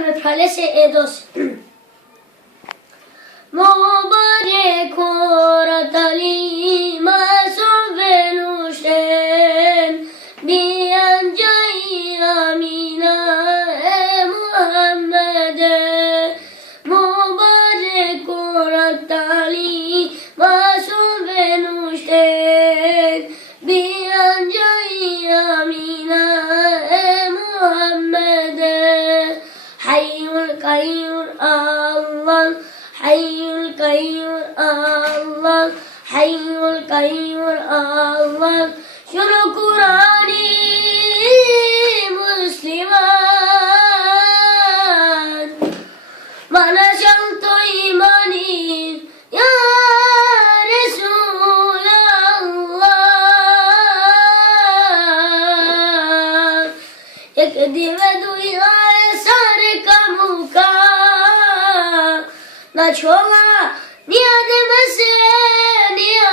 me pralese edos. Mubarak oratali masum venuşten biancay amina Muhammede. Mubarak oratali masum venuşten biancay amina Muhammede. Hayyul kayyum Allah, Hayyul kayyum Allah, Hayyul kayyum Allah. Şunu Kur'an-ı Müslüman, bana şanto imanim ya Resulallah. Ekdi ve duyaya sare kamuka na çola niye demese niye